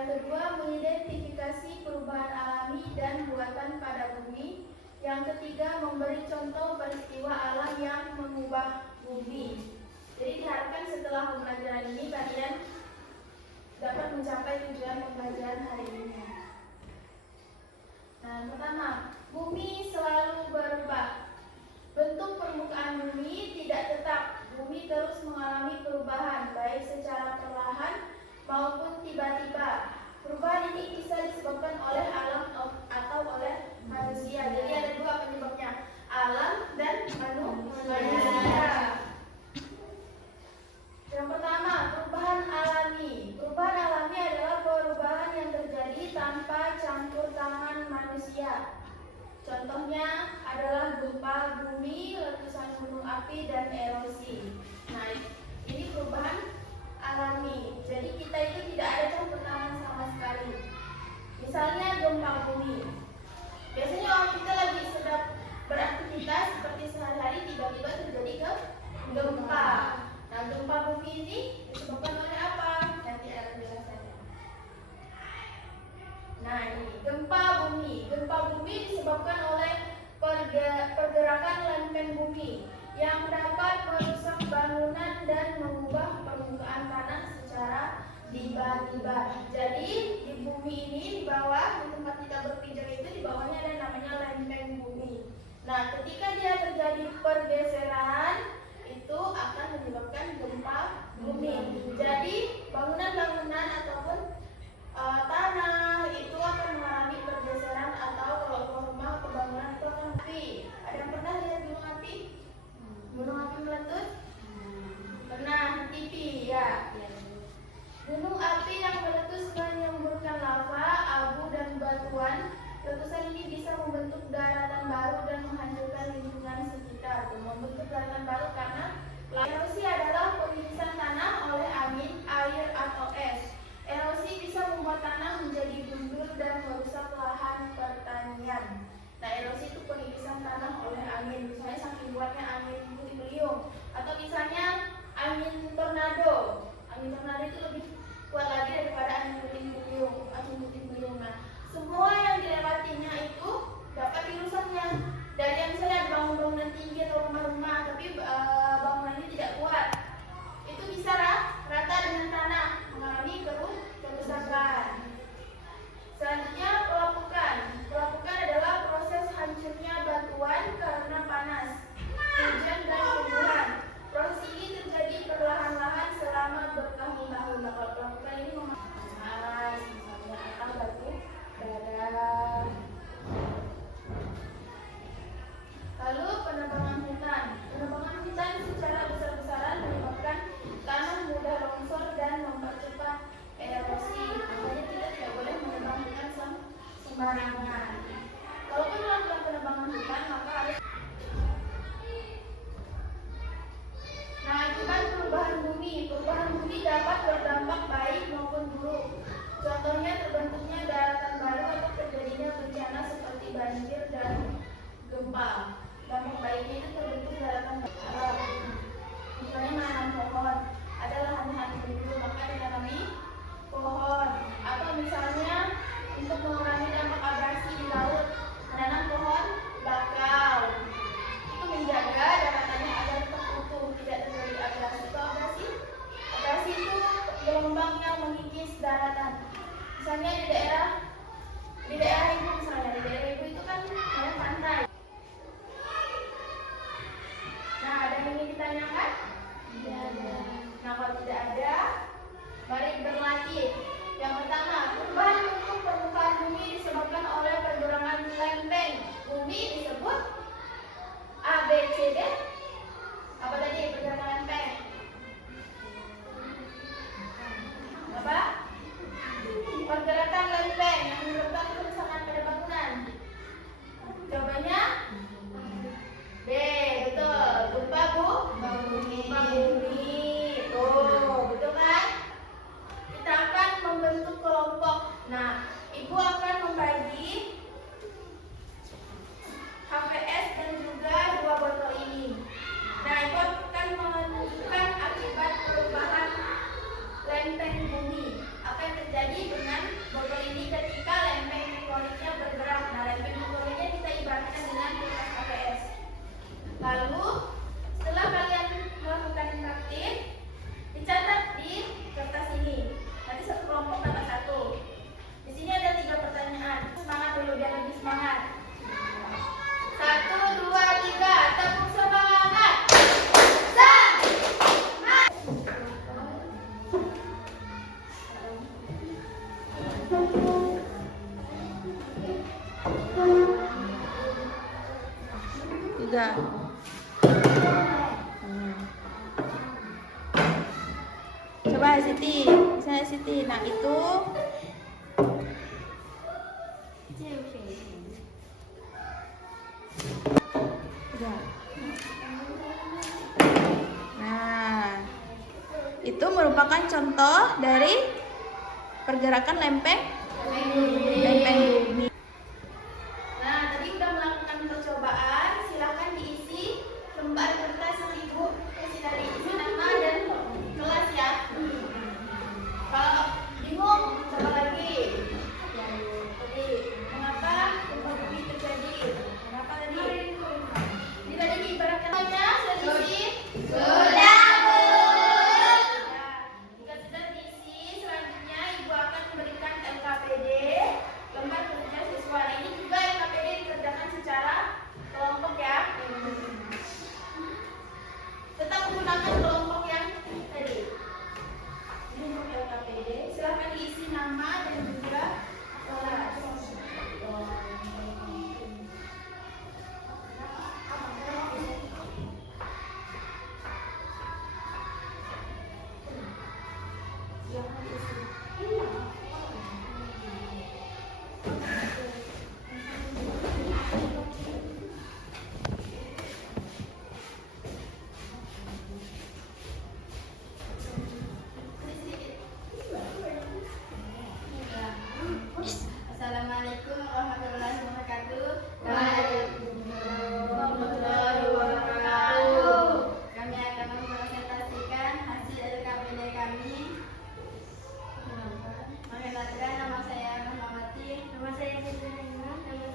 Yang kedua, mengidentifikasi perubahan alami dan buatan pada bumi. Yang ketiga, memberi contoh peristiwa alam yang mengubah bumi. Jadi diharapkan setelah pembelajaran ini kalian dapat mencapai tujuan pembelajaran hari ini. Nah, pertama, bumi selalu berubah. Bentuk permukaan bumi tidak tetap. Bumi terus mengalami perubahan, baik secara perlahan maupun tiba-tiba. Perubahan ini bisa disebabkan oleh alam atau oleh manusia. Jadi ada dua penyebabnya, alam dan manusia. Yang pertama, perubahan alami. Perubahan alami adalah perubahan yang terjadi tanpa campur tangan manusia. Contohnya adalah gempa bumi, letusan gunung api, dan erosi. Nah, ini perubahan alami. Jadi kita itu tidak ada campur tangan sama sekali. Misalnya gempa bumi. Biasanya orang kita lagi sedang beraktivitas seperti sehari-hari, tiba-tiba terjadi gempa. Nah, gempa bumi ini disebabkan oleh apa? Nanti ada penjelasannya. Nah, ini gempa bumi. Gempa bumi disebabkan oleh pergerakan lempeng bumi yang dapat merusak bangunan dan mengubah permukaan tanah secara tiba-tiba. Jadi di bumi ini, di bawah, di tempat kita berpijak itu, di bawahnya ada namanya lempeng bumi. Nah, ketika dia terjadi pergeseran, itu akan menyebabkan gempa bumi. Jadi bangunan-bangunan ataupun tanah itu akan mengalami pergeseran, atau kalau rumah atau bangunan itu akan api. Ada yang pernah lihat gunung api? Gunung api meletus? Pernah di TV ya? Gunung api yang meletus menyemburkan lava, abu, dan batuan. Letusan ini bisa membentuk daratan baru dan menghancurkan lingkungan sekitar. Membentuk daratan baru karena erosi adalah pengikisan tanah oleh angin, air, atau es. Erosi bisa membuat tanah menjadi gundul dan merusak lahan pertanian. Nah, erosi itu pengikisan tanah oleh angin. Misalnya saking kuatnya angin puting beliung, atau misalnya angin tornado. Angin tornado itu lebih kuat lagi daripada angin puting beliung. Nah, semua yang dilewatinya itu dapat dirusaknya. Dari yang misalnya bangunan tinggi atau rumah-rumah, tapi bangunan ini tidak kuat, itu bisa rata dengan tanah, mengalami kerusakan. Selanjutnya, pelapukan. Pelapukan adalah proses hancurnya batuan karena panas, hujan, dan tumbuhan. Proses ini terjadi perlahan-lahan selama bertahun-tahun. Nah, kalau pelapukan ini memanas, misalnya atau batu bara. Lalu penebangan hutan. Penebangan hutan secara besar-besaran menyebabkan tanah mudah longsor dan mempercepat erosi. Makanya kita tidak boleh menebang hutan sembarangan. Kalaupun melakukan penebangan hutan, maka harus. Nah, akibat perubahan bumi. Perubahan bumi dapat berdampak baik maupun buruk. Contohnya terbentuknya daratan baru atau terjadinya bencana seperti banjir dan gempa. Dampak baiknya itu terbentuk daratan baru. Misalnya menanam pohon, ada lahan-lahan gundul, maka ditanami pohon. Atau misalnya untuk mengurangi dampak abrasi di laut, menanam pohon bakau. Itu menjaga daratannya agar tetap utuh, tidak terjadi abrasi. Itu abrasi. Abrasi itu gelombang yang mengikis daratan. Misalnya di daerah ibu, itu kan banyak pantai. Nah, ada yang ingin ditanyakan? Tidak ada. Nah, kalau tidak ada, mari berlatih. Yang pertama, perubahan bentuk permukaan bumi disebabkan oleh pergerakan lempeng bumi disebut A, B, C, D. Apa tadi pergerakan lempeng? Apa? Pergerakan lempeng yang menyebabkan kerusakan pada bangunan. Jawabannya B, betul. Gempa bumi. Tuh, betul kan? Kita akan membentuk kelompok. Nah, ibu akan membagi HVS dan juga 2 botol ini. Nah, ibu akan menentukan akibat perubahan lempeng bumi. Apa yang terjadi dengan botol ini ketika lempeng tektoniknya bergerak. Nah, lempeng tektoniknya kita ibaratkan dengan kulkas APS. Lalu setelah kalian melakukan praktik, dicatat di kertas ini. Nanti satu kelompok dapat satu. Di sini ada 3 pertanyaan. Semangat dulu biar lebih semangat. 1, 2, 3, tepuk semangat. Tiga. Coba Siti, saya Siti. Nah itu. Tiga. Nah, itu merupakan contoh dari pergerakan lempeng bumi. Nah, tadi udah melakukan percobaan, silakan diisi lembar kertas yang Ibu kasih dari isi nama dan kelas ya. Kalau bingung, coba lagi. Tadi, mengapa gempa bumi terjadi? Mengapa tadi? Ini tadi diibaratkan saja, sudah diisi? Sudah, Bu. Ya, jika sudah diisi, selanjutnya Ibu akan memberikan LKPD, lembar kerja siswa. Nah, ini juga LKPD dikerjakan secara kelompok ya. Tetap menggunakan kelompok yang tadi. Ini untuk LKPD. Silahkan diisi nama dan juga kelas. Silahkan diisi. Assalamualaikum warahmatullahi wabarakatuh. Waalaikumsalam warahmatullahi wabarakatuh. Kami akan mempresentasikan hasil LKPD kami. Mengenalkan, nama saya Rahmawati. Nama saya Fitrina. Nama saya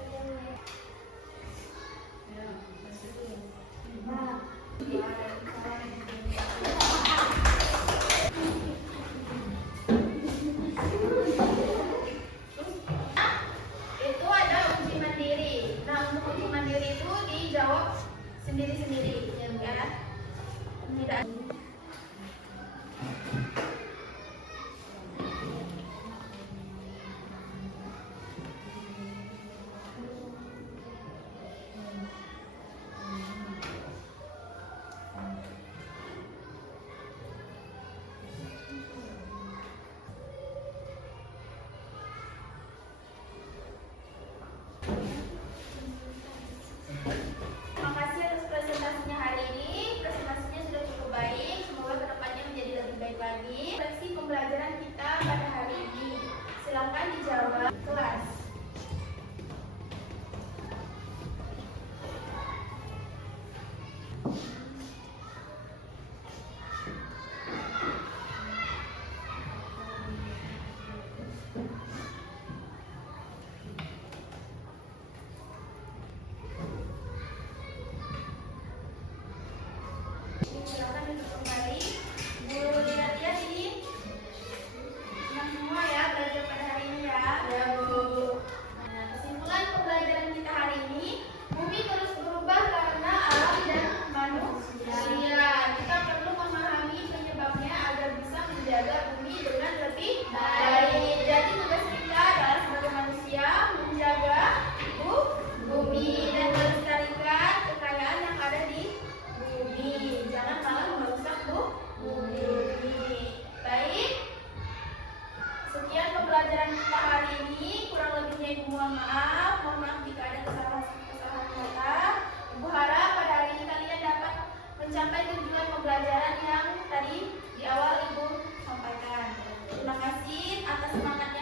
itu ada uji mandiri. Nah, untuk uji mandiri itu dijawab sendiri-sendiri, ya. Tidak. Terima kasih atas presentasinya hari ini. Presentasinya sudah cukup baik. Semoga kedepannya menjadi lebih baik lagi. Sesi pembelajaran kita pada hari ini. Silakan dijawab kelas. Silakan duduk kembali. Bu, lihat-lihat ini. Senang semua ya belajar pada hari ini ya. Ya, Bu. Nah, kesimpulan pembelajaran kita hari ini, bumi terus berubah karena alam dan manusia. Kita perlu memahami penyebabnya agar bisa menjaga bumi dengan lebih baik. Jadi tugas kita adalah sebagai manusia menjaga bumi dan melestarikan kekayaan yang ada di bumi. Jangan malah merusak bumi. Baik. Sekian pembelajaran kita hari ini. Kurang lebihnya Ibu mohon maaf. Mohon maaf jika ada kesalahan kata. Ibu harap pada hari ini kalian dapat mencapai tujuan pembelajaran yang tadi di awal Ibu sampaikan. Terima kasih atas semangatnya.